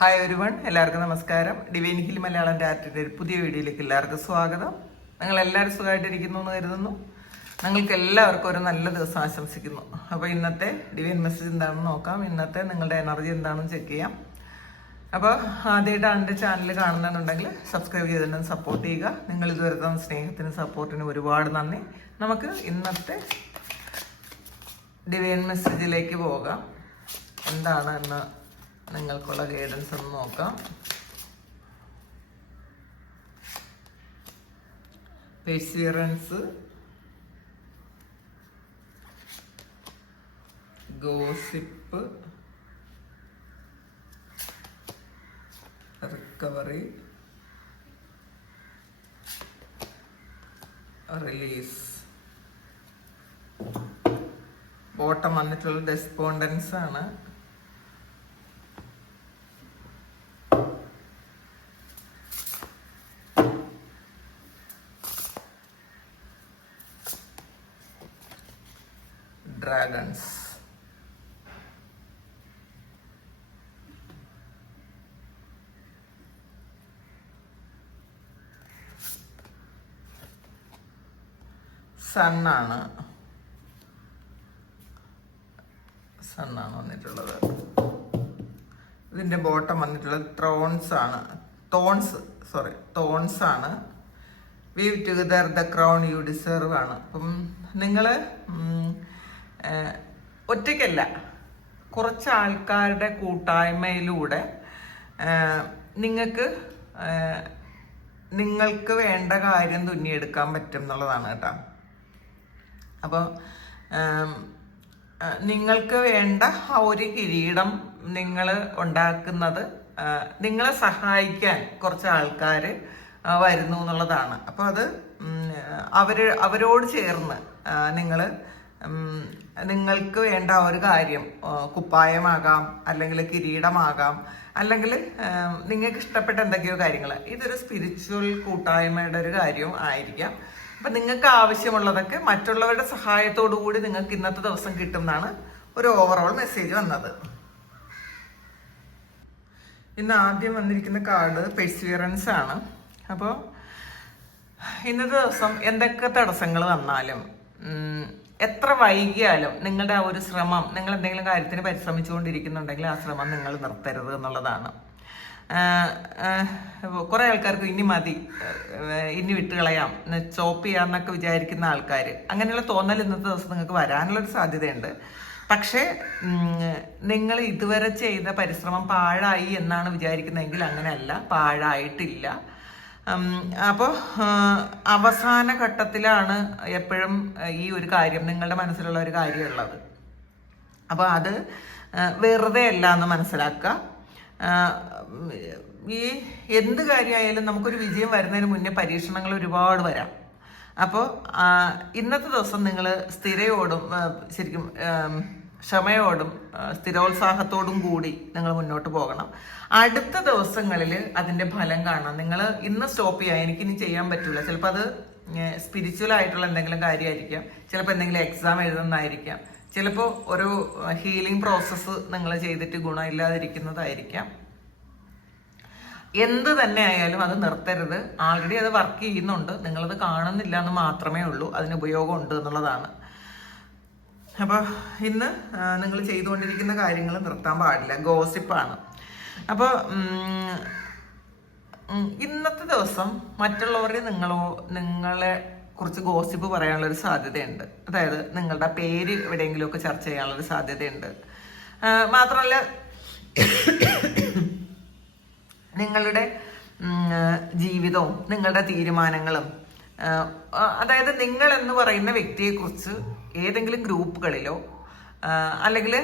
Hi everyone, എല്ലാവർക്കും നമസ്കാരം. Divine hill Malayalam ആർട്ടിന്റെ ഒരു പുതിയ വീഡിയോയിലേക്ക് എല്ലാവർക്കും സ്വാഗതം. നിങ്ങൾ എല്ലാവരും സുഖമായിട്ടിരിക്കുന്നു എന്ന് കരുതുന്നു. നിങ്ങൾക്ക് എല്ലാവർക്കും ഒരു നല്ല ദിവസം ആശംസിക്കുന്നു. അപ്പോൾ ഇന്നത്തെ ഡിവൈൻ മെസ്സേജ് എന്താണെന്ന് നോക്കാം. ഇന്നത്തെ നിങ്ങളുടെ എനർജി എന്താണെന്ന് ചെക്ക് ചെയ്യാം. അപ്പോൾ ആദ്യമായിട്ടാണ് എൻ്റെ ചാനൽ കാണുന്നുണ്ടെങ്കിൽ സബ്സ്ക്രൈബ് ചെയ്തിട്ടുണ്ടെന്ന് സപ്പോർട്ട് ചെയ്യുക. നിങ്ങൾ ഇതുവരെ തന്ന സ്നേഹത്തിനും സപ്പോർട്ടിനും ഒരുപാട് നന്ദി. നമുക്ക് ഇന്നത്തെ ഡിവൈൻ മെസ്സേജിലേക്ക് പോകാം. എന്താണ് എന്ന് നിങ്ങൾക്കുള്ള ഗൈഡൻസ് ഒന്ന് നോക്കാം. Perseverance, gossip, recovery, release. Bottom വന്നിട്ടുള്ള ഡെസ്പോണ്ടൻസ് ആണ്. ഡ്രാഗൺസ്. സണ്ണാണ് വന്നിട്ടുള്ളത്. ഇതിന്റെ ബോട്ടം വന്നിട്ടുള്ളത് തോൺസ് ആണ്. Weave together the crown you deserve ആണ്. അപ്പം നിങ്ങള് ഒറ്റയ്ക്കല്ല, കുറച്ച് ആൾക്കാരുടെ കൂട്ടായ്മയിലൂടെ നിങ്ങൾക്ക് വേണ്ട കാര്യം തുന്നിയെടുക്കാൻ പറ്റും എന്നുള്ളതാണ് കേട്ടോ. അപ്പോൾ നിങ്ങൾക്ക് വേണ്ട ആ ഒരു കിരീടം നിങ്ങൾ ഉണ്ടാക്കുന്നത് നിങ്ങളെ സഹായിക്കാൻ കുറച്ച് ആൾക്കാർ വരുന്നു എന്നുള്ളതാണ്. അപ്പോൾ അത് അവരോട് ചേർന്ന് നിങ്ങൾക്ക് വേണ്ട ഒരു കാര്യം, കുപ്പായമാകാം, അല്ലെങ്കിൽ കിരീടമാകാം, അല്ലെങ്കിൽ നിങ്ങൾക്ക് ഇഷ്ടപ്പെട്ട എന്തൊക്കെയോ കാര്യങ്ങൾ, ഇതൊരു സ്പിരിച്വൽ കൂട്ടായ്മയുടെ ഒരു കാര്യം ആയിരിക്കാം. അപ്പം നിങ്ങൾക്ക് ആവശ്യമുള്ളതൊക്കെ മറ്റുള്ളവരുടെ സഹായത്തോടു കൂടി നിങ്ങൾക്ക് ഇന്നത്തെ ദിവസം കിട്ടുന്നതാണ് ഒരു ഓവറോൾ മെസ്സേജ് വന്നത്. ഇന്ന് ആദ്യം വന്നിരിക്കുന്ന കാർഡ് പെർസിവറൻസ് ആണ്. അപ്പോൾ ഇന്നത്തെ ദിവസം എന്തൊക്കെ തടസ്സങ്ങൾ വന്നാലും, എത്ര വൈകിയാലും നിങ്ങളുടെ ആ ഒരു ശ്രമം, നിങ്ങൾ എന്തെങ്കിലും കാര്യത്തിന് പരിശ്രമിച്ചുകൊണ്ടിരിക്കുന്നുണ്ടെങ്കിൽ ആ ശ്രമം നിങ്ങൾ നിർത്തരുത് എന്നുള്ളതാണ്. കുറേ ആൾക്കാർക്ക് ഇനി മതി, ഇനി വിട്ടുകളയാം, സ്റ്റോപ്പ് ചെയ്യാന്നൊക്കെ വിചാരിക്കുന്ന ആൾക്കാർ, അങ്ങനെയുള്ള തോന്നൽ ഇന്നത്തെ ദിവസം നിങ്ങൾക്ക് വരാനുള്ളൊരു സാധ്യതയുണ്ട്. പക്ഷേ നിങ്ങൾ ഇതുവരെ ചെയ്ത പരിശ്രമം പാഴായി എന്നാണ് വിചാരിക്കുന്നതെങ്കിൽ അങ്ങനെയല്ല, പാഴായിട്ടില്ല. അപ്പോൾ അവസാന ഘട്ടത്തിലാണ് എപ്പോഴും ഈ ഒരു കാര്യം, നിങ്ങളുടെ മനസ്സിലുള്ള ഒരു കാര്യമുള്ളത്. അപ്പോൾ അത് വെറുതെ അല്ല എന്ന് മനസ്സിലാക്കുക. ഈ എന്ത് കാര്യമായാലും നമുക്കൊരു വിജയം വരുന്നതിന് മുന്നേ പരീക്ഷണങ്ങൾ ഒരുപാട് വരാം. അപ്പോൾ ഇന്നത്തെ ദിവസം നിങ്ങൾ ശരിക്കും ക്ഷമയോടും സ്ഥിരോത്സാഹത്തോടും കൂടി നിങ്ങൾ മുന്നോട്ട് പോകണം. അടുത്ത ദിവസങ്ങളിൽ അതിൻ്റെ ഫലം കാണാം. നിങ്ങൾ ഇന്ന് സ്റ്റോപ്പ് ചെയ്യാം, എനിക്കിനി ചെയ്യാൻ പറ്റില്ല. ചിലപ്പോൾ അത് സ്പിരിച്വൽ ആയിട്ടുള്ള എന്തെങ്കിലും കാര്യമായിരിക്കാം, ചിലപ്പോൾ എന്തെങ്കിലും എക്സാം എഴുതുന്നതായിരിക്കാം, ചിലപ്പോൾ ഒരു ഹീലിംഗ് പ്രോസസ്സ് നിങ്ങൾ ചെയ്തിട്ട് ഗുണമില്ലാതിരിക്കുന്നതായിരിക്കാം. എന്ത് തന്നെ ആയാലും അത് നിർത്തരുത്. ആൾറെഡി അത് വർക്ക് ചെയ്യുന്നുണ്ട്, നിങ്ങളത് കാണുന്നില്ല എന്ന് മാത്രമേ ഉള്ളൂ. അതിന് ഉപയോഗം ഉണ്ട് എന്നുള്ളതാണ്. അപ്പോൾ ഇന്ന് നിങ്ങൾ ചെയ്തുകൊണ്ടിരിക്കുന്ന കാര്യങ്ങൾ നിർത്താൻ പാടില്ല. ഗോസിപ്പാണ്. അപ്പോൾ ഇന്നത്തെ ദിവസം മറ്റുള്ളവർ നിങ്ങളെ കുറിച്ച് ഗോസിപ്പ് പറയാനുള്ളൊരു സാധ്യതയുണ്ട്. അതായത് നിങ്ങളുടെ പേര് എവിടെയെങ്കിലുമൊക്കെ ചർച്ച ചെയ്യാനുള്ളൊരു സാധ്യതയുണ്ട്. മാത്രമല്ല നിങ്ങളുടെ ജീവിതവും നിങ്ങളുടെ തീരുമാനങ്ങളും, അതായത് നിങ്ങൾ എന്ന് പറയുന്ന വ്യക്തിയെക്കുറിച്ച് ഏതെങ്കിലും ഗ്രൂപ്പുകളിലോ അല്ലെങ്കിൽ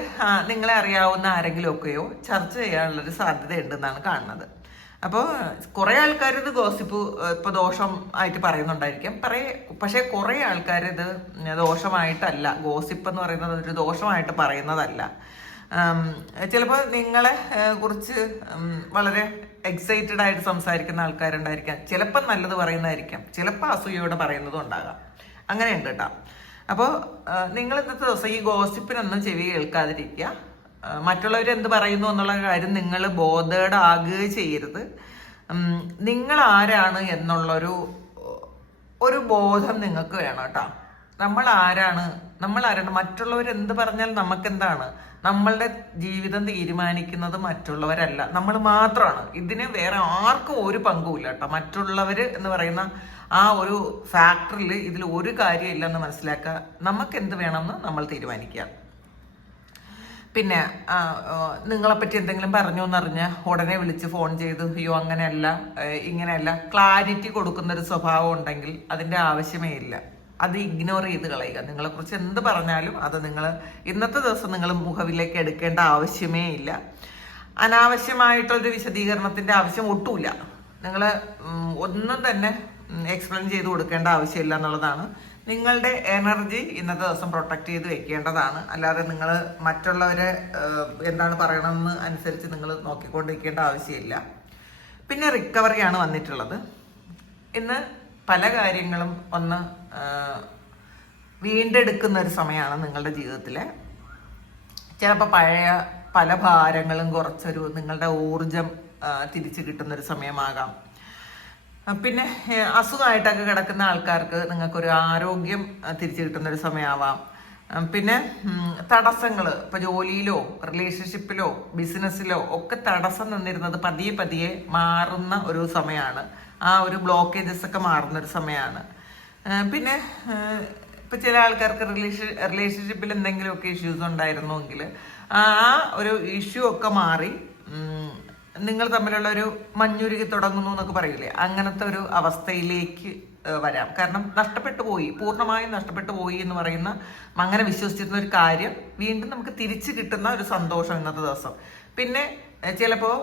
നിങ്ങളെ അറിയാവുന്ന ആരെങ്കിലും ഒക്കെയോ ചർച്ച ചെയ്യാനുള്ളൊരു സാധ്യത ഉണ്ടെന്നാണ് കാണുന്നത്. അപ്പോൾ കുറേ ആൾക്കാർ ഇത് ഗോസിപ്പ് ഇപ്പോൾ ദോഷം ആയിട്ട് പറയുന്നുണ്ടായിരിക്കാം. പക്ഷേ കുറേ ആൾക്കാർ ഇത് ദോഷമായിട്ടല്ല, ഗോസിപ്പ് എന്ന് പറയുന്നത് ഒരു ദോഷമായിട്ട് പറയുന്നതല്ല. ചിലപ്പോൾ നിങ്ങളെ കുറിച്ച് വളരെ എക്സൈറ്റഡ് ആയിട്ട് സംസാരിക്കുന്ന ആൾക്കാരുണ്ടായിരിക്കാം, ചിലപ്പോൾ നല്ലത് പറയുന്നതായിരിക്കാം, ചിലപ്പോൾ അസൂയയോടെ പറയുന്നതും ഉണ്ടാകാം. അങ്ങനെയുണ്ട് കേട്ടോ. അപ്പോൾ നിങ്ങൾ ഇന്നത്തെ ദിവസം ഈ ഗോസിപ്പിനൊന്നും ചെവി കേൾക്കാതിരിക്കുക. മറ്റുള്ളവർ എന്ത് പറയുന്നു എന്നുള്ള കാര്യം നിങ്ങൾ ബോധേഡ് ആകുകയും ചെയ്യരുത്. നിങ്ങൾ ആരാണ് എന്നുള്ളൊരു ബോധം നിങ്ങൾക്ക് വേണം കേട്ടോ. നമ്മൾ ആരാണ് മറ്റുള്ളവർ എന്ത് പറഞ്ഞാൽ നമുക്കെന്താണ്? നമ്മളുടെ ജീവിതം തീരുമാനിക്കുന്നത് മറ്റുള്ളവരല്ല, നമ്മൾ മാത്രമാണ്. ഇതിന് വേറെ ആർക്കും ഒരു പങ്കുമില്ല കേട്ടോ. മറ്റുള്ളവർ എന്ന് പറയുന്ന ആ ഒരു ഫാക്ടറിൽ ഇതിൽ ഒരു കാര്യമില്ലെന്ന് മനസ്സിലാക്കുക. നമുക്ക് എന്ത് വേണമെന്ന് നമ്മൾ തീരുമാനിക്കുക. പിന്നെ നിങ്ങളെപ്പറ്റി എന്തെങ്കിലും പറഞ്ഞു എന്നറിഞ്ഞാൽ ഉടനെ വിളിച്ച് ഫോൺ ചെയ്ത് അയ്യോ അങ്ങനെയല്ല ഇങ്ങനെയല്ല ക്ലാരിറ്റി കൊടുക്കുന്നൊരു സ്വഭാവം ഉണ്ടെങ്കിൽ അതിൻ്റെ ആവശ്യമേ ഇല്ല. അത് ഇഗ്നോർ ചെയ്ത് കളയുക. നിങ്ങളെക്കുറിച്ച് എന്ത് പറഞ്ഞാലും അത് നിങ്ങൾ ഇന്നത്തെ ദിവസം നിങ്ങൾ മുഖവിലേക്ക് എടുക്കേണ്ട ആവശ്യമേ ഇല്ല. അനാവശ്യമായിട്ടുള്ളൊരു വിശദീകരണത്തിൻ്റെ ആവശ്യം ഒട്ടുമില്ല. നിങ്ങൾ ഒന്നും തന്നെ എക്സ്പ്ലെയിൻ ചെയ്ത് കൊടുക്കേണ്ട ആവശ്യമില്ല എന്നുള്ളതാണ്. നിങ്ങളുടെ എനർജി ഇന്നത്തെ ദിവസം പ്രൊട്ടക്റ്റ് ചെയ്ത് വെക്കേണ്ടതാണ്. അല്ലാതെ നിങ്ങൾ മറ്റുള്ളവരെ എന്താണ് പറയണമെന്ന് അനുസരിച്ച് നിങ്ങൾ നോക്കിക്കൊണ്ടിരിക്കേണ്ട ആവശ്യമില്ല. പിന്നെ റിക്കവറിയാണ് വന്നിട്ടുള്ളത്. ഇന്ന് പല കാര്യങ്ങളും ഒന്ന് വീണ്ടെടുക്കുന്ന ഒരു സമയമാണ് നിങ്ങളുടെ ജീവിതത്തിലെ. ചിലപ്പോൾ പഴയ പല ഭാരങ്ങളും കുറച്ചൊരു നിങ്ങളുടെ ഊർജം തിരിച്ചു കിട്ടുന്നൊരു സമയമാകാം. പിന്നെ അസുഖമായിട്ടൊക്കെ കിടക്കുന്ന ആൾക്കാർക്ക് നിങ്ങൾക്കൊരു ആരോഗ്യം തിരിച്ചു കിട്ടുന്നൊരു സമയമാവാം. പിന്നെ തടസ്സങ്ങൾ ഇപ്പോൾ ജോലിയിലോ റിലേഷൻഷിപ്പിലോ ബിസിനസ്സിലോ ഒക്കെ തടസ്സം നിന്നിരുന്നത് പതിയെ പതിയെ മാറുന്ന ഒരു സമയമാണ്. ആ ഒരു ബ്ലോക്കേജസ് ഒക്കെ മാറുന്നൊരു സമയമാണ്. പിന്നെ ഇപ്പം ചില ആൾക്കാർക്ക് റിലേഷൻഷിപ്പിൽ എന്തെങ്കിലുമൊക്കെ ഇഷ്യൂസ് ഉണ്ടായിരുന്നുവെങ്കിൽ ആ ഒരു ഇഷ്യൂ ഒക്കെ മാറി നിങ്ങൾ തമ്മിലുള്ള ഒരു മഞ്ഞുരുകി തുടങ്ങുന്നു എന്നൊക്കെ പറയില്ലേ, അങ്ങനത്തെ ഒരു അവസ്ഥയിലേക്ക് വരാം. കാരണം നഷ്ടപ്പെട്ടു പോയി, പൂർണ്ണമായും നഷ്ടപ്പെട്ടു പോയി എന്ന് പറയുന്ന അങ്ങനെ വിശ്വസിച്ചിരുന്ന ഒരു കാര്യം വീണ്ടും നമുക്ക് തിരിച്ചു കിട്ടുന്ന ഒരു സന്തോഷം ഇന്നത്തെ ദിവസം. പിന്നെ ചിലപ്പോൾ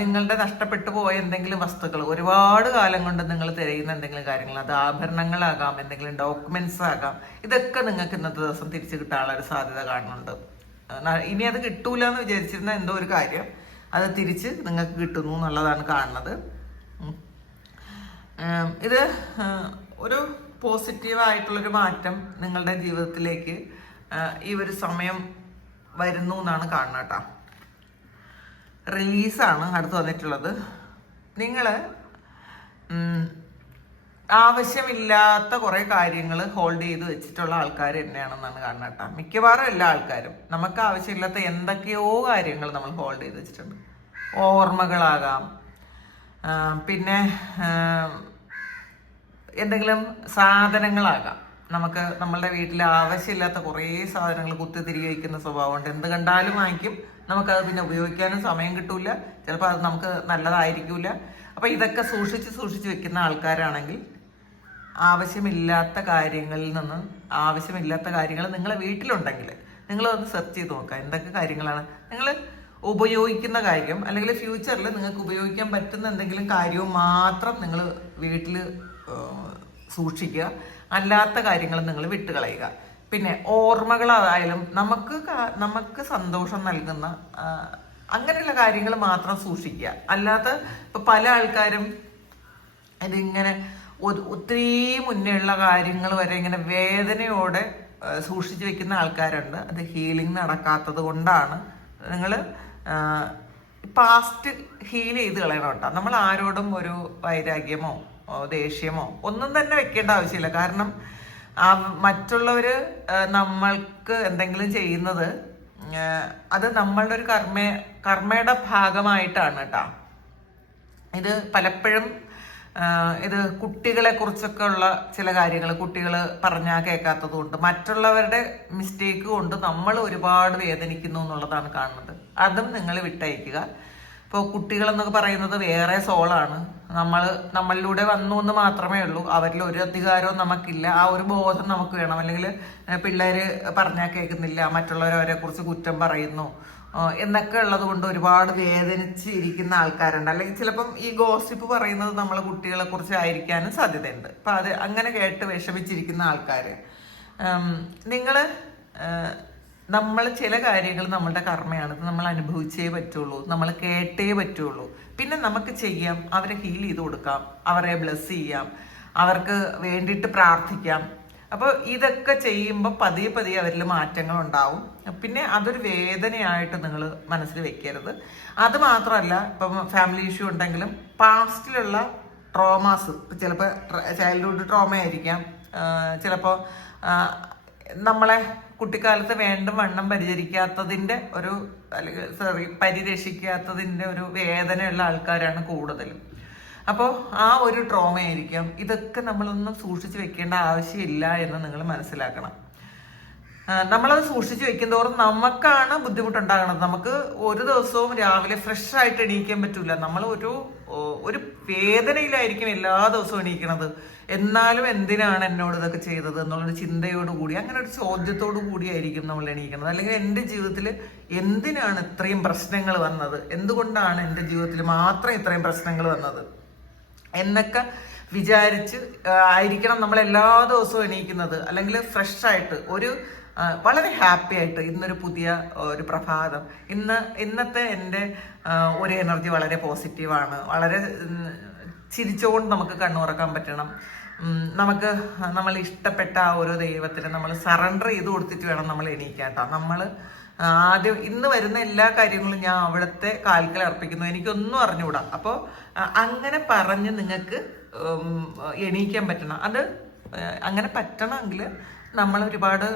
നിങ്ങളുടെ നഷ്ടപ്പെട്ടു പോയ എന്തെങ്കിലും വസ്തുക്കൾ ഒരുപാട് കാലം കൊണ്ട് നിങ്ങൾ തിരയുന്ന എന്തെങ്കിലും കാര്യങ്ങൾ, അത് ആഭരണങ്ങളാകാം, എന്തെങ്കിലും ഡോക്യുമെന്റ്സ് ആകാം, ഇതൊക്കെ നിങ്ങൾക്ക് ഇന്നത്തെ ദിവസം തിരിച്ചു കിട്ടാനുള്ള ഒരു സാധ്യത കാണുന്നുണ്ട്. ഇനി അത് കിട്ടൂല എന്ന് വിചാരിച്ചിരുന്ന എന്തോ ഒരു കാര്യം അത് തിരിച്ച് നിങ്ങൾക്ക് കിട്ടുന്നു എന്നുള്ളതാണ് കാണുന്നത്. ഇത് ഒരു പോസിറ്റീവായിട്ടുള്ളൊരു മാറ്റം നിങ്ങളുടെ ജീവിതത്തിലേക്ക് ഈ ഒരു സമയം വരുന്നു എന്നാണ് കാണുന്നത് കേട്ടോ. റിലീസാണ് അടുത്ത് വന്നിട്ടുള്ളത്. നിങ്ങൾ ആവശ്യമില്ലാത്ത കുറേ കാര്യങ്ങൾ ഹോൾഡ് ചെയ്ത് വെച്ചിട്ടുള്ള ആൾക്കാർ തന്നെയാണെന്നാണ് കാണുന്നത് കേട്ടോ. മിക്കവാറും എല്ലാ ആൾക്കാരും നമുക്ക് ആവശ്യമില്ലാത്ത എന്തൊക്കെയോ കാര്യങ്ങൾ നമ്മൾ ഹോൾഡ് ചെയ്ത് വെച്ചിട്ടുണ്ട്. ഓർമ്മകളാകാം, പിന്നെ എന്തെങ്കിലും സാധനങ്ങളാകാം. നമുക്ക് നമ്മളുടെ വീട്ടിൽ ആവശ്യമില്ലാത്ത കുറേ സാധനങ്ങൾ കുത്തിത്തിരികെ വയ്ക്കുന്ന സ്വഭാവമുണ്ട്. എന്ത് കണ്ടാലും വാങ്ങിക്കും, നമുക്കത് പിന്നെ ഉപയോഗിക്കാനും സമയം കിട്ടൂല, ചിലപ്പോൾ അത് നമുക്ക് നല്ലതായിരിക്കില്ല. അപ്പം ഇതൊക്കെ സൂക്ഷിച്ച് വെക്കുന്ന ആൾക്കാരാണെങ്കിൽ ആവശ്യമില്ലാത്ത കാര്യങ്ങളിൽ നിന്ന് ആവശ്യമില്ലാത്ത കാര്യങ്ങൾ നിങ്ങളെ വീട്ടിലുണ്ടെങ്കിൽ നിങ്ങളതൊന്ന് സെർച്ച് ചെയ്ത് നോക്കുക. എന്തൊക്കെ കാര്യങ്ങളാണ് നിങ്ങൾ ഉപയോഗിക്കുന്ന കാര്യം, അല്ലെങ്കിൽ ഫ്യൂച്ചറിൽ നിങ്ങൾക്ക് ഉപയോഗിക്കാൻ പറ്റുന്ന എന്തെങ്കിലും കാര്യവും മാത്രം നിങ്ങൾ വീട്ടിൽ സൂക്ഷിക്കുക. അല്ലാത്ത കാര്യങ്ങൾ നിങ്ങൾ വിട്ടുകളയുക. പിന്നെ ഓർമ്മകളായാലും നമുക്ക് സന്തോഷം നൽകുന്ന അങ്ങനെയുള്ള കാര്യങ്ങൾ മാത്രം സൂക്ഷിക്കുക. അല്ലാത്ത ഇപ്പം പല ആൾക്കാരും ഇതിങ്ങനെ ഒത്തിരി മുന്നേ ഉള്ള കാര്യങ്ങൾ വരെ ഇങ്ങനെ വേദനയോടെ സൂക്ഷിച്ചു വെക്കുന്ന ആൾക്കാരുണ്ട്. അത് ഹീലിംഗ് നടക്കാത്തത് കൊണ്ടാണ്. നിങ്ങൾ പാസ്റ്റ് ഹീൽ ചെയ്ത് കളയണം കേട്ടോ. നമ്മൾ ആരോടും ഒരു വൈരാഗ്യമോ ദേഷ്യമോ ഒന്നും തന്നെ വെക്കേണ്ട ആവശ്യമില്ല. കാരണം മറ്റുള്ളവർ നമ്മൾക്ക് എന്തെങ്കിലും ചെയ്യുന്നത് അത് നമ്മളുടെ ഒരു കർമ്മയുടെ ഭാഗമായിട്ടാണ് കേട്ടോ. ഇത് പലപ്പോഴും ഇത് കുട്ടികളെ കുറിച്ചൊക്കെ ഉള്ള ചില കാര്യങ്ങൾ കുട്ടികൾ പറഞ്ഞാൽ കേൾക്കാത്തത് കൊണ്ട്, മറ്റുള്ളവരുടെ മിസ്റ്റേക്ക് കൊണ്ട് നമ്മൾ ഒരുപാട് വേദനിക്കുന്നു എന്നുള്ളതാണ് കാണുന്നത്. അതും നിങ്ങൾ വിട്ടയക്കുക. ഇപ്പോൾ കുട്ടികളെന്നൊക്കെ പറയുന്നത് വേറെ സോളാണ്. നമ്മളിലൂടെ വന്നു എന്ന് മാത്രമേ ഉള്ളൂ. അവരിൽ ഒരു അധികാരവും നമുക്കില്ല. ആ ഒരു ബോധം നമുക്ക് വേണം. അല്ലെങ്കിൽ പിള്ളേർ പറഞ്ഞാൽ കേൾക്കുന്നില്ല, മറ്റുള്ളവരവരെ കുറിച്ച് കുറ്റം പറയുന്നു എന്നൊക്കെ ഉള്ളത് കൊണ്ട് ഒരുപാട് വേദനിച്ച് ഇരിക്കുന്ന ആൾക്കാരുണ്ട്. അല്ലെങ്കിൽ ചിലപ്പം ഈ ഗോസിപ്പ് പറയുന്നത് നമ്മളെ കുട്ടികളെ കുറിച്ച് ആയിരിക്കാനും സാധ്യതയുണ്ട്. അപ്പം അത് അങ്ങനെ കേട്ട് വിഷമിച്ചിരിക്കുന്ന ആൾക്കാർ, നമ്മൾ ചില കാര്യങ്ങൾ നമ്മളുടെ കർമ്മയാണ്, നമ്മൾ അനുഭവിച്ചേ പറ്റുള്ളൂ, നമ്മൾ കേട്ടേ പറ്റുള്ളൂ. പിന്നെ നമുക്ക് ചെയ്യാം, അവരെ ഹീൽ ചെയ്ത് കൊടുക്കാം, അവരെ ബ്ലെസ് ചെയ്യാം, അവർക്ക് വേണ്ടിയിട്ട് പ്രാർത്ഥിക്കാം. അപ്പോൾ ഇതൊക്കെ ചെയ്യുമ്പോൾ പതിയെ പതിയെ അവരിൽ മാറ്റങ്ങൾ ഉണ്ടാവും. പിന്നെ അതൊരു വേദനയായിട്ട് നിങ്ങൾ മനസ്സിൽ വെക്കരുത്. അത് മാത്രമല്ല, ഇപ്പം ഫാമിലി ഇഷ്യൂ ഉണ്ടെങ്കിലും പാസ്റ്റിലുള്ള ട്രോമാസ്, ചിലപ്പോൾ ചൈൽഡ്ഹുഡ് ട്രോമ ആയിരിക്കാം, ചിലപ്പോൾ നമ്മളെ കുട്ടിക്കാലത്ത് വേണ്ട വണ്ണം പരിചരിക്കാത്തതിൻ്റെ ഒരു, അല്ലെങ്കിൽ പരിരക്ഷിക്കാത്തതിൻ്റെ ഒരു വേദനയുള്ള ആൾക്കാരാണ് കൂടുതലും. അപ്പോൾ ആ ഒരു ട്രോമ ആയിരിക്കാം. ഇതൊക്കെ നമ്മളൊന്നും സൂക്ഷിച്ച് വെക്കേണ്ട ആവശ്യമില്ല എന്ന് നിങ്ങൾ മനസ്സിലാക്കണം. നമ്മളത് സൂക്ഷിച്ച് വെക്കുന്തോറും നമുക്കാണ് ബുദ്ധിമുട്ടുണ്ടാകുന്നത്. നമുക്ക് ഒരു ദിവസവും രാവിലെ ഫ്രഷ് ആയിട്ട് എണീക്കാൻ പറ്റില്ല. നമ്മൾ ഒരു വേദനയിലായിരിക്കും എല്ലാ ദിവസവും എണീക്കണത്. എന്നാലും എന്തിനാണ് എന്നോട് ഇതൊക്കെ ചെയ്തത് എന്നുള്ളൊരു ചിന്തയോടുകൂടി, അങ്ങനെ ഒരു ചോദ്യത്തോടു കൂടിയായിരിക്കും നമ്മൾ എണീക്കുന്നത്. അല്ലെങ്കിൽ എൻ്റെ ജീവിതത്തിൽ എന്തിനാണ് ഇത്രയും പ്രശ്നങ്ങൾ വന്നത്, എന്തുകൊണ്ടാണ് എൻ്റെ ജീവിതത്തിൽ മാത്രം ഇത്രയും പ്രശ്നങ്ങൾ വന്നത് എന്നൊക്കെ വിചാരിച്ച് ആയിരിക്കണം നമ്മൾ എല്ലാ ദിവസവും എണീക്കുന്നത്. അല്ലെങ്കിൽ ഫ്രഷ് ആയിട്ട് വളരെ ഹാപ്പി ആയിട്ട് ഇന്നൊരു പുതിയ ഒരു പ്രഭാതം, ഇന്നത്തെ എൻ്റെ ഒരു എനർജി വളരെ പോസിറ്റീവാണ്, വളരെ ചിരിച്ചുകൊണ്ട് നമുക്ക് കണ്ണുറക്കാൻ പറ്റണം. നമ്മൾ ഇഷ്ടപ്പെട്ട ആ ഓരോ ദൈവത്തിന് നമ്മൾ സറണ്ടർ ചെയ്ത് കൊടുത്തിട്ട് വേണം നമ്മൾ എണീക്കാട്ടോ. നമ്മൾ ആദ്യം ഇന്ന് വരുന്ന എല്ലാ കാര്യങ്ങളും ഞാൻ അവിടുത്തെ കാൽക്കൽ അർപ്പിക്കുന്നു, എനിക്കൊന്നും അറിഞ്ഞുകൂടാ. അപ്പോൾ അങ്ങനെ പറഞ്ഞ് നിങ്ങൾക്ക് എണീക്കാൻ പറ്റണം. അത് അങ്ങനെ പറ്റണമെങ്കിൽ നമ്മൾ ഒരുപാട്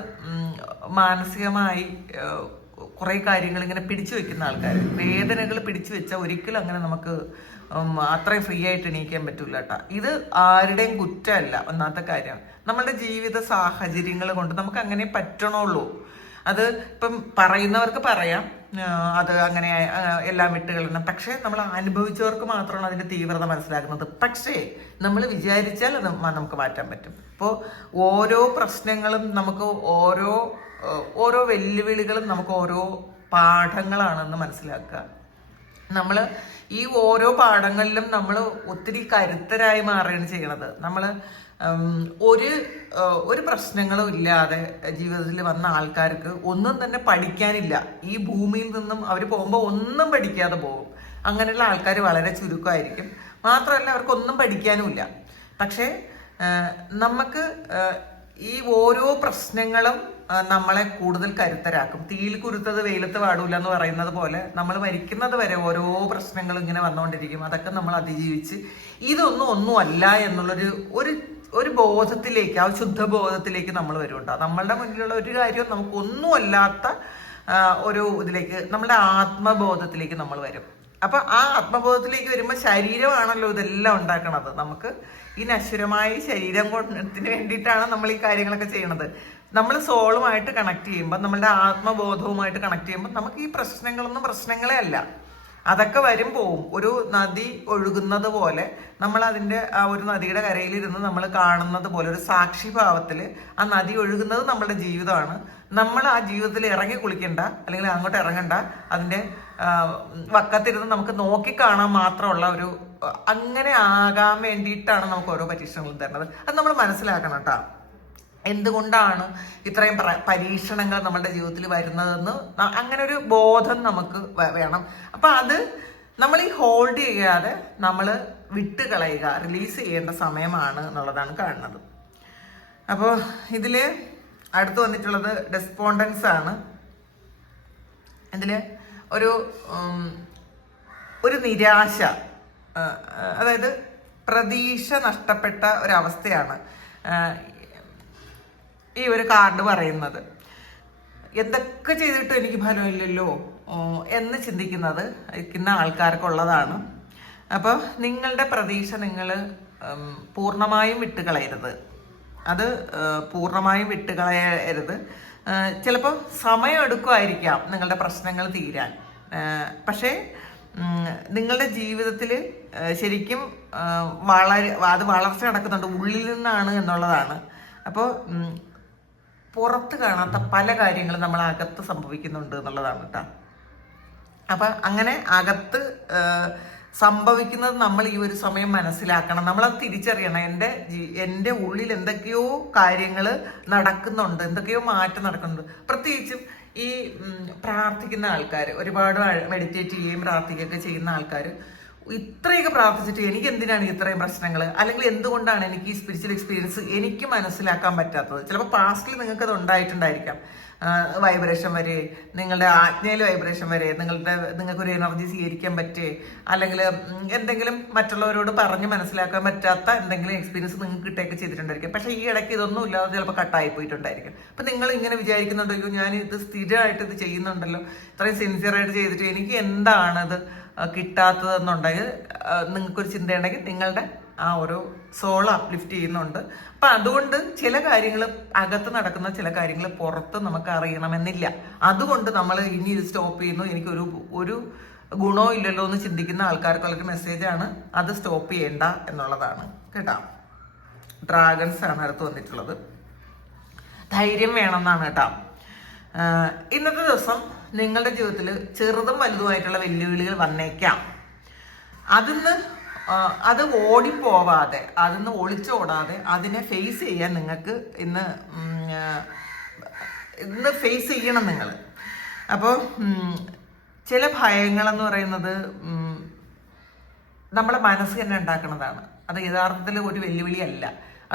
മാനസികമായി കുറേ കാര്യങ്ങൾ ഇങ്ങനെ പിടിച്ചു വെക്കുന്ന ആൾക്കാർ, വേദനകൾ പിടിച്ചു വെച്ചാൽ ഒരിക്കലും അങ്ങനെ നമുക്ക് അത്രയും ഫ്രീ ആയിട്ട് എണീക്കാൻ പറ്റൂല കേട്ടോ. ഇത് ആരുടെയും കുറ്റമല്ല. ഒന്നാമത്തെ കാര്യം, നമ്മളുടെ ജീവിത സാഹചര്യങ്ങൾ കൊണ്ട് നമുക്ക് അങ്ങനെ പറ്റണുള്ളൂ. അത് ഇപ്പം പറയുന്നവർക്ക് പറയാം അത് അങ്ങനെ എല്ലാം വിട്ടുകളണം, പക്ഷേ നമ്മൾ അനുഭവിച്ചവർക്ക് മാത്രമാണ് അതിൻ്റെ തീവ്രത മനസ്സിലാക്കുന്നത്. പക്ഷേ നമ്മൾ വിചാരിച്ചാൽ നമുക്ക് മാറ്റാൻ പറ്റും. ഇപ്പോൾ ഓരോ പ്രശ്നങ്ങളും നമുക്ക് ഓരോ വെല്ലുവിളികളും നമുക്ക് ഓരോ പാഠങ്ങളാണെന്ന് മനസ്സിലാക്കുക. നമ്മൾ ഈ ഓരോ പാഠങ്ങളിലും നമ്മൾ ഒത്തിരി കരുത്തരായി മാറുകയാണ് ചെയ്യണത്. നമ്മൾ ഒരു പ്രശ്നങ്ങളും ഇല്ലാതെ ജീവിതത്തിൽ വന്ന ആൾക്കാർക്ക് ഒന്നും തന്നെ പഠിക്കാനില്ല. ഈ ഭൂമിയിൽ നിന്നും അവർ പോകുമ്പോൾ ഒന്നും പഠിക്കാതെ പോകും. അങ്ങനെയുള്ള ആൾക്കാർ വളരെ ചുരുക്കമായിരിക്കും. മാത്രമല്ല അവർക്കൊന്നും പഠിക്കാനുമില്ല. പക്ഷേ നമുക്ക് ഈ ഓരോ പ്രശ്നങ്ങളും നമ്മളെ കൂടുതൽ കരുത്തരാക്കും. തീയിൽ കുരുത്തത് വെയിലത്ത് പാടൂല എന്ന് പറയുന്നത് പോലെ നമ്മൾ മരിക്കുന്നത് വരെ ഓരോ പ്രശ്നങ്ങളും ഇങ്ങനെ വന്നുകൊണ്ടിരിക്കും. അതൊക്കെ നമ്മൾ അതിജീവിച്ച് ഒന്നും അല്ല എന്നുള്ളൊരു ഒരു ബോധത്തിലേക്ക്, ആ ശുദ്ധബോധത്തിലേക്ക് നമ്മൾ വരുന്നുണ്ടോ. നമ്മളുടെ മുന്നിലുള്ള ഒരു കാര്യവും നമുക്കൊന്നും അല്ലാത്ത ഒരു ഇതിലേക്ക്, നമ്മുടെ ആത്മബോധത്തിലേക്ക് നമ്മൾ വരും. അപ്പൊ ആ ആത്മബോധത്തിലേക്ക് വരുമ്പോൾ ശരീരമാണല്ലോ ഇതെല്ലാം ഉണ്ടാക്കണത്. നമുക്ക് ഈ നശ്വരമായ ശരീരം കൊണ്ടതിന് വേണ്ടിയിട്ടാണ് നമ്മൾ ഈ കാര്യങ്ങളൊക്കെ ചെയ്യണത്. നമ്മൾ സോളുമായിട്ട് കണക്ട് ചെയ്യുമ്പോൾ, നമ്മളുടെ ആത്മബോധവുമായിട്ട് കണക്ട് ചെയ്യുമ്പോൾ നമുക്ക് ഈ പ്രശ്നങ്ങളൊന്നും പ്രശ്നങ്ങളേ അല്ല. അതൊക്കെ വരും പോവും. ഒരു നദി ഒഴുകുന്നത് പോലെ നമ്മൾ അതിൻ്റെ ആ ഒരു നദിയുടെ കരയിലിരുന്ന് നമ്മൾ കാണുന്നത് പോലെ ഒരു സാക്ഷിഭാവത്തിൽ ആ നദി ഒഴുകുന്നത് നമ്മുടെ ജീവിതമാണ്. നമ്മൾ ആ ജീവിതത്തിൽ ഇറങ്ങി കുളിക്കണ്ട, അല്ലെങ്കിൽ അങ്ങോട്ട് ഇറങ്ങണ്ട. അതിൻ്റെ വക്കത്തിരുന്ന് നമുക്ക് നോക്കിക്കാണാൻ മാത്രമുള്ള അങ്ങനെ ആകാൻ വേണ്ടിയിട്ടാണ് നമുക്ക് ഓരോ പരീക്ഷണങ്ങളും തരുന്നത്. അത് നമ്മൾ മനസ്സിലാക്കണം കേട്ടോ. എന്തുകൊണ്ടാണ് ഇത്രയും പരീക്ഷണങ്ങൾ നമ്മുടെ ജീവിതത്തിൽ വരുന്നതെന്ന് അങ്ങനെ ഒരു ബോധം നമുക്ക് വേണം. അപ്പം അത് നമ്മൾ ഈ ഹോൾഡ് ചെയ്യാതെ നമ്മൾ വിട്ടുകളയുക, റിലീസ് ചെയ്യേണ്ട സമയമാണ് എന്നുള്ളതാണ് കാണുന്നത്. അപ്പോൾ ഇതിൽ അടുത്ത് വന്നിട്ടുള്ളത് ഡെസ്പോണ്ടൻസ് ആണ്. ഇതിൽ ഒരു നിരാശ, അതായത് പ്രതീക്ഷ നഷ്ടപ്പെട്ട ഒരവസ്ഥയാണ് ഈ ഒരു കാർഡ് പറയുന്നത്. എന്തൊക്കെ ചെയ്തിട്ടും എനിക്ക് ഫലമില്ലല്ലോ എന്ന് ചിന്തിക്കുന്ന ആൾക്കാർക്കുള്ളതാണ്. അപ്പോൾ നിങ്ങളുടെ പ്രതീക്ഷ നിങ്ങൾ പൂർണ്ണമായും വിട്ടുകളയരുത്. അത് പൂർണ്ണമായും വിട്ടുകളയരുത്. ചിലപ്പോൾ സമയം എടുക്കുമായിരിക്കാം നിങ്ങളുടെ പ്രശ്നങ്ങൾ തീരാൻ. പക്ഷേ നിങ്ങളുടെ ജീവിതത്തിൽ ശരിക്കും അത് വളർച്ച നടക്കുന്നുണ്ട്, ഉള്ളിൽ നിന്നാണ് എന്നുള്ളതാണ്. അപ്പോൾ പുറത്ത് കാണാത്ത പല കാര്യങ്ങളും നമ്മൾ അകത്ത് സംഭവിക്കുന്നുണ്ട് എന്നുള്ളതാണ് കേട്ടോ. അപ്പം അങ്ങനെ അകത്ത് സംഭവിക്കുന്നത് നമ്മൾ ഈ ഒരു സമയം മനസ്സിലാക്കണം. നമ്മളത് തിരിച്ചറിയണം. എൻ്റെ ഉള്ളിൽ എന്തൊക്കെയോ കാര്യങ്ങൾ നടക്കുന്നുണ്ട്, എന്തൊക്കെയോ മാറ്റം നടക്കുന്നുണ്ട്. പ്രത്യേകിച്ചും ഈ പ്രാർത്ഥിക്കുന്ന ആൾക്കാർ, ഒരുപാട് മെഡിറ്റേറ്റ് ചെയ്യുകയും പ്രാർത്ഥിക്കുകയൊക്കെ ചെയ്യുന്ന ആൾക്കാർ ഇത്രയൊക്കെ പ്രാർത്ഥിച്ചിട്ട് എനിക്ക് എന്തിനാണ് ഇത്രയും പ്രശ്നങ്ങൾ, അല്ലെങ്കിൽ എന്തുകൊണ്ടാണ് എനിക്ക് ഈ സ്പിരിച്വൽ എക്സ്പീരിയൻസ് എനിക്ക് മനസ്സിലാക്കാൻ പറ്റാത്തത്. ചിലപ്പോൾ പാസ്റ്റിൽ നിങ്ങൾക്ക് അത് ഉണ്ടായിട്ടുണ്ടായിരിക്കാം. വൈബ്രേഷൻ വരെ, നിങ്ങളുടെ ആജ്ഞയിൽ വൈബ്രേഷൻ വരെ, നിങ്ങൾക്കൊരു എനർജി സ്വീകരിക്കാൻ പറ്റേ, അല്ലെങ്കിൽ എന്തെങ്കിലും മറ്റുള്ളവരോട് പറഞ്ഞ് മനസ്സിലാക്കാൻ പറ്റാത്ത എന്തെങ്കിലും എക്സ്പീരിയൻസ് നിങ്ങൾക്ക് കിട്ടുകയൊക്കെ ചെയ്തിട്ടുണ്ടായിരിക്കും. പക്ഷേ ഈ ഇടയ്ക്ക് ഇതൊന്നും ഇല്ലാതെ ചിലപ്പോൾ കട്ടായി പോയിട്ടുണ്ടായിരിക്കും. അപ്പം നിങ്ങൾ ഇങ്ങനെ വിചാരിക്കുന്നുണ്ടെങ്കിൽ ഞാൻ ഇത് സ്ഥിരമായിട്ട് ഇത് ചെയ്യുന്നുണ്ടല്ലോ, ഇത്രയും സിൻസിയറായിട്ട് ചെയ്തിട്ട് എനിക്ക് എന്താണത് കിട്ടാത്തതെന്നുണ്ടെങ്കിൽ നിങ്ങൾക്കൊരു ചിന്തയുണ്ടെങ്കിൽ നിങ്ങളുടെ ആ ഒരു സോൾ അപ്ലിഫ്റ്റ് ചെയ്യുന്നുണ്ട്. അപ്പം അതുകൊണ്ട് ചില കാര്യങ്ങൾ അകത്ത് നടക്കുന്ന ചില കാര്യങ്ങൾ പുറത്ത് നമുക്ക് അറിയണമെന്നില്ല. അതുകൊണ്ട് നമ്മൾ ഇനി ഇത് സ്റ്റോപ്പ് ചെയ്യുന്നു, എനിക്കൊരു ഒരു ഗുണവും ഇല്ലല്ലോ എന്ന് ചിന്തിക്കുന്ന ആൾക്കാർക്കുള്ളൊരു മെസ്സേജാണ് അത് സ്റ്റോപ്പ് ചെയ്യേണ്ട എന്നുള്ളതാണ് കേട്ടോ. ഡ്രാഗൺസ് ആണ് അടുത്ത് വന്നിട്ടുള്ളത്. ധൈര്യം വേണമെന്നാണ് കേട്ടോ. ഇന്നത്തെ ദിവസം നിങ്ങളുടെ ജീവിതത്തിൽ ചെറുതും വലുതുമായിട്ടുള്ള വെല്ലുവിളികൾ വന്നേക്കാം. അത് ഓടിപ്പോവാതെ, അതിന്ന് ഒളിച്ചോടാതെ അതിനെ ഫേസ് ചെയ്യാൻ നിങ്ങൾക്ക് ഇന്ന് ഫേസ് ചെയ്യണം നിങ്ങൾ. അപ്പോൾ ചില ഭയങ്ങളെന്ന് പറയുന്നത് നമ്മളെ മനസ്സ് തന്നെ ഉണ്ടാക്കുന്നതാണ്. അത് യഥാർത്ഥത്തിൽ ഒരു വെല്ലുവിളിയല്ല,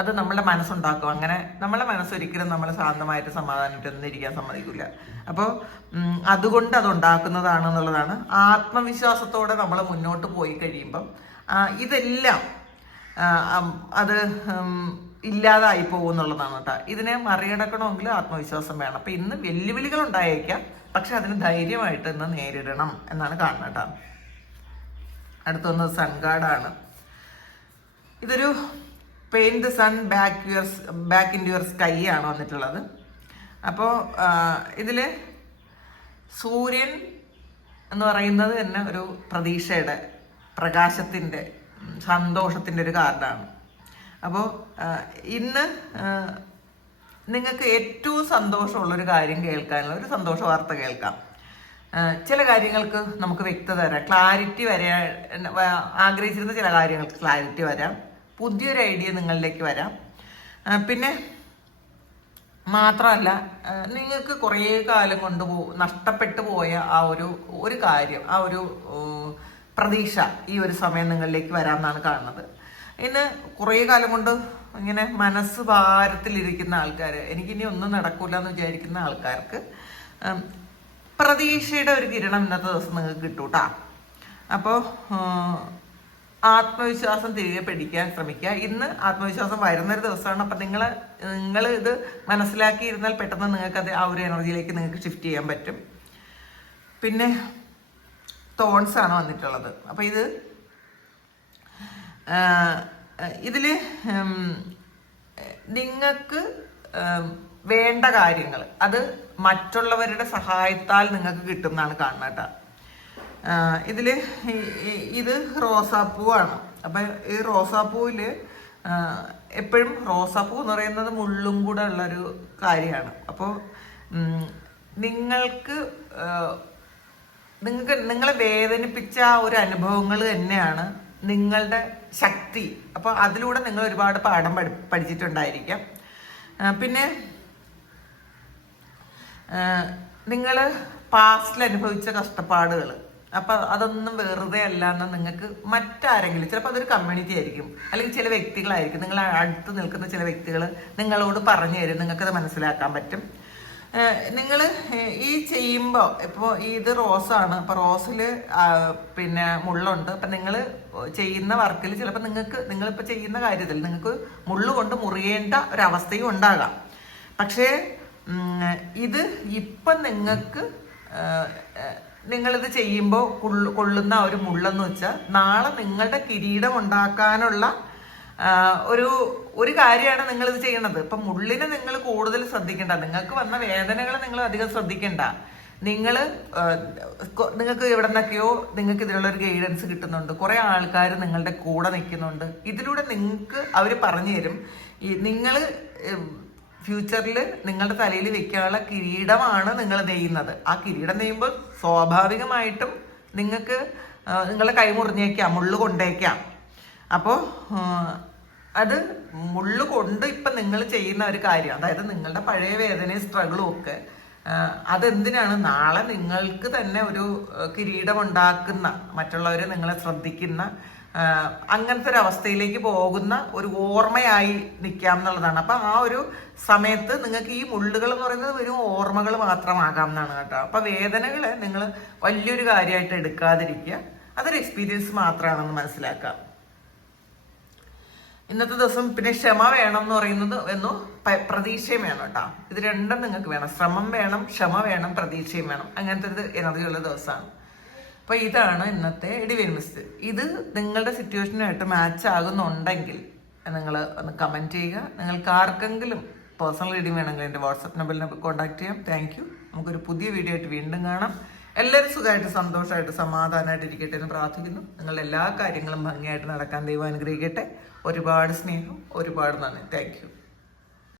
അത് നമ്മളെ മനസ്സുണ്ടാക്കും. അങ്ങനെ നമ്മളെ മനസ്സൊരിക്കലും നമ്മൾ ശാന്തമായിട്ട് സമാധാനമായിട്ട് ഒന്നും ഇരിക്കാൻ സമ്മതിക്കില്ല. അപ്പോൾ അതുകൊണ്ട് അതുണ്ടാക്കുന്നതാണെന്നുള്ളതാണ്. ആത്മവിശ്വാസത്തോടെ നമ്മൾ മുന്നോട്ട് പോയി കഴിയുമ്പം ഇതെല്ലാം അത് ഇല്ലാതായി പോകും എന്നുള്ളതാണ് കേട്ടോ. ഇതിനെ മറികടക്കണമെങ്കിൽ ആത്മവിശ്വാസം വേണം. അപ്പം ഇന്ന് വെല്ലുവിളികൾ ഉണ്ടായേക്കാം, പക്ഷെ അതിന് ധൈര്യമായിട്ട് ഇന്ന് നേരിടണം എന്നാണ് കാണുന്നത് കേട്ടോ. അടുത്തൊന്ന് സൺ കാർഡാണ്. ഇതൊരു paint the sun back in your sky ആണ് വന്നിട്ടുള്ളത്. അപ്പോൾ ഇതിൽ സൂര്യൻ എന്ന് പറയുന്നത് തന്നെ ഒരു പ്രതീക്ഷയുടെ, പ്രകാശത്തിൻ്റെ, സന്തോഷത്തിൻ്റെ ഒരു കാർഡാണ്. അപ്പോൾ ഇന്ന് നിങ്ങൾക്ക് ഏറ്റവും സന്തോഷമുള്ളൊരു കാര്യം കേൾക്കാനുള്ള ഒരു സന്തോഷ വാർത്ത കേൾക്കാം. ചില കാര്യങ്ങൾക്ക് നമുക്ക് വ്യക്തത വരാം, ക്ലാരിറ്റി വരാൻ ആഗ്രഹിച്ചിരുന്ന ചില കാര്യങ്ങൾക്ക് ക്ലാരിറ്റി വരാം, പുതിയൊരു ഐഡിയ നിങ്ങളിലേക്ക് വരാം. പിന്നെ മാത്രമല്ല, നിങ്ങൾക്ക് കുറേ കാലം കൊണ്ട് നഷ്ടപ്പെട്ടു പോയ ആ ഒരു കാര്യം, ആ ഒരു പ്രതീക്ഷ ഈ ഒരു സമയം നിങ്ങളിലേക്ക് വരാമെന്നാണ് കാണുന്നത്. ഇന്ന് കുറേ കാലം കൊണ്ട് ഇങ്ങനെ മനസ്സ് ഭാരത്തിലിരിക്കുന്ന ആൾക്കാർ, എനിക്കിനി ഒന്നും നടക്കൂല എന്ന് വിചാരിക്കുന്ന ആൾക്കാർക്ക് പ്രതീക്ഷയുടെ ഒരു കിരണം ഇന്നത്തെ ദിവസം നിങ്ങൾക്ക് കിട്ടൂട്ടാ. അപ്പോൾ ആത്മവിശ്വാസം തിരികെ പിടിക്കാൻ ശ്രമിക്കുക. ഇന്ന് ആത്മവിശ്വാസം വരുന്നൊരു ദിവസമാണ്. അപ്പം നിങ്ങൾ ഇത് മനസ്സിലാക്കിയിരുന്നാൽ പെട്ടെന്ന് നിങ്ങൾക്കത് ആ ഒരു എനർജിയിലേക്ക് നിങ്ങൾക്ക് ഷിഫ്റ്റ് ചെയ്യാൻ പറ്റും. പിന്നെ തോൺസ് ആണ് വന്നിട്ടുള്ളത്. അപ്പം ഇതിൽ നിങ്ങൾക്ക് വേണ്ട കാര്യങ്ങൾ അത് മറ്റുള്ളവരുടെ സഹായത്താൽ നിങ്ങൾക്ക് കിട്ടും എന്നാണ് കാണുന്നത് കേട്ടോ. ഇത് റോസാപ്പൂവാണ്. അപ്പം ഈ റോസാപ്പൂവിൽ എപ്പോഴും റോസാപ്പൂ എന്ന് പറയുന്നത് മുള്ളും കൂടെ ഉള്ളൊരു കാര്യമാണ്. അപ്പോൾ നിങ്ങളെ വേദനിപ്പിച്ച ഒരു അനുഭവങ്ങൾ തന്നെയാണ് നിങ്ങളുടെ ശക്തി. അപ്പോൾ അതിലൂടെ നിങ്ങൾ ഒരുപാട് പാഠം പഠിച്ചിട്ടുണ്ടായിരിക്കാം. പിന്നെ നിങ്ങൾ പാസ്റ്റിൽ അനുഭവിച്ച കഷ്ടപ്പാടുകൾ, അപ്പം അതൊന്നും വെറുതെ അല്ല എന്ന് നിങ്ങൾക്ക് മറ്റാരെങ്കിലും, ചിലപ്പോൾ അതൊരു കമ്മ്യൂണിറ്റി ആയിരിക്കും, അല്ലെങ്കിൽ ചില വ്യക്തികളായിരിക്കും, നിങ്ങൾ അടുത്ത് നിൽക്കുന്ന ചില വ്യക്തികൾ നിങ്ങളോട് പറഞ്ഞു തരും, നിങ്ങൾക്കത് മനസ്സിലാക്കാൻ പറ്റും. നിങ്ങൾ ഈ ചെയ്യുമ്പോൾ, ഇപ്പോൾ ഇത് റോസാണ്, അപ്പോൾ റോസിൽ പിന്നെ മുള്ളുണ്ട്. അപ്പം നിങ്ങൾ ചെയ്യുന്ന വർക്കിൽ ചിലപ്പോൾ നിങ്ങളിപ്പോൾ ചെയ്യുന്ന കാര്യത്തിൽ നിങ്ങൾക്ക് മുള്ളു കൊണ്ട് മുറിയേണ്ട ഒരവസ്ഥയും ഉണ്ടാകാം. പക്ഷേ ഇത് ഇപ്പം നിങ്ങളിത് ചെയ്യുമ്പോൾ കൊള്ളുന്ന ഒരു മുള്ളെന്ന് വെച്ചാൽ നാളെ നിങ്ങളുടെ കിരീടം ഉണ്ടാക്കാനുള്ള ഒരു കാര്യമാണ് നിങ്ങളിത് ചെയ്യണത്. ഇപ്പം മുള്ളിനെ നിങ്ങൾ കൂടുതൽ ശ്രദ്ധിക്കേണ്ട, നിങ്ങൾക്ക് വന്ന വേദനകൾ നിങ്ങൾ അധികം ശ്രദ്ധിക്കേണ്ട. നിങ്ങൾക്ക് എവിടെ നിന്നൊക്കെയോ നിങ്ങൾക്ക് ഇതിനുള്ളൊരു ഗൈഡൻസ് കിട്ടുന്നുണ്ട്, കുറേ ആൾക്കാർ നിങ്ങളുടെ കൂടെ നിൽക്കുന്നുണ്ട്. ഇതിലൂടെ നിങ്ങൾക്ക് അവർ പറഞ്ഞു തരും, നിങ്ങൾ ഫ്യൂച്ചറിൽ നിങ്ങളുടെ തലയിൽ വെക്കാനുള്ള കിരീടമാണ് നിങ്ങൾ നെയ്യുന്നത്. ആ കിരീടം നെയ്യുമ്പോൾ സ്വാഭാവികമായിട്ടും നിങ്ങൾക്ക് നിങ്ങളെ കൈ മുറിഞ്ഞേക്കാം, മുള്ളു കൊണ്ടേക്കാം. അപ്പോൾ അത് മുള്ളു കൊണ്ട് ഇപ്പം നിങ്ങൾ ചെയ്യുന്ന ഒരു കാര്യം, അതായത് നിങ്ങളുടെ പഴയ വേദനയും സ്ട്രഗിളും ഒക്കെ അതെന്തിനാണ്? നാളെ നിങ്ങൾക്ക് തന്നെ ഒരു കിരീടമുണ്ടാക്കുന്ന, മറ്റുള്ളവർ നിങ്ങളെ ശ്രദ്ധിക്കുന്ന അങ്ങനത്തെ ഒരു അവസ്ഥയിലേക്ക് പോകുന്ന ഒരു ഓർമ്മയായി നിൽക്കാം എന്നുള്ളതാണ്. അപ്പം ആ ഒരു സമയത്ത് നിങ്ങൾക്ക് ഈ മുള്ളുകൾ എന്ന് പറയുന്നത് വെറും ഓർമ്മകൾ മാത്രമാകാം എന്നാണ് കേട്ടോ. അപ്പം വേദനകൾ നിങ്ങൾ വലിയൊരു കാര്യമായിട്ട് എടുക്കാതിരിക്കുക. അതൊരു എക്സ്പീരിയൻസ് മാത്രമാണെന്ന് മനസ്സിലാക്കാം. ഇന്നത്തെ ദിവസം പിന്നെ ക്ഷമ വേണം എന്ന് പറയുന്നത് പ്രതീക്ഷയും വേണം കേട്ടോ. ഇത് രണ്ടും നിങ്ങൾക്ക് വേണം. ശ്രമം വേണം, ക്ഷമ വേണം, പ്രതീക്ഷയും വേണം. അങ്ങനത്തെ ഒരു എനർജിയുള്ള ദിവസമാണ്. അപ്പോൾ ഇതാണ് ഇന്നത്തെ ഡിവൈൻ മിസ്റ്റ്. ഇത് നിങ്ങളുടെ സിറ്റുവേഷനുമായിട്ട് മാച്ച് ആകുന്നുണ്ടെങ്കിൽ നിങ്ങൾ ഒന്ന് കമൻറ്റ് ചെയ്യുക. നിങ്ങൾക്ക് ആർക്കെങ്കിലും പേഴ്സണൽ റീഡിങ് വേണമെങ്കിൽ എൻ്റെ വാട്സപ്പ് നമ്പറിൽ കോൺടാക്ട് ചെയ്യാം. Thank you. നമുക്കൊരു പുതിയ വീഡിയോ ആയിട്ട് വീണ്ടും കാണാം. എല്ലാവരും സുഖമായിട്ട് സന്തോഷമായിട്ട് സമാധാനമായിട്ട് ഇരിക്കട്ടെ എന്ന് പ്രാർത്ഥിക്കുന്നു. നിങ്ങളുടെ എല്ലാ കാര്യങ്ങളും ഭംഗിയായിട്ട് നടക്കാൻ ദൈവം അനുഗ്രഹിക്കട്ടെ. ഒരുപാട് സ്നേഹം, ഒരുപാട് നന്ദി. Thank you.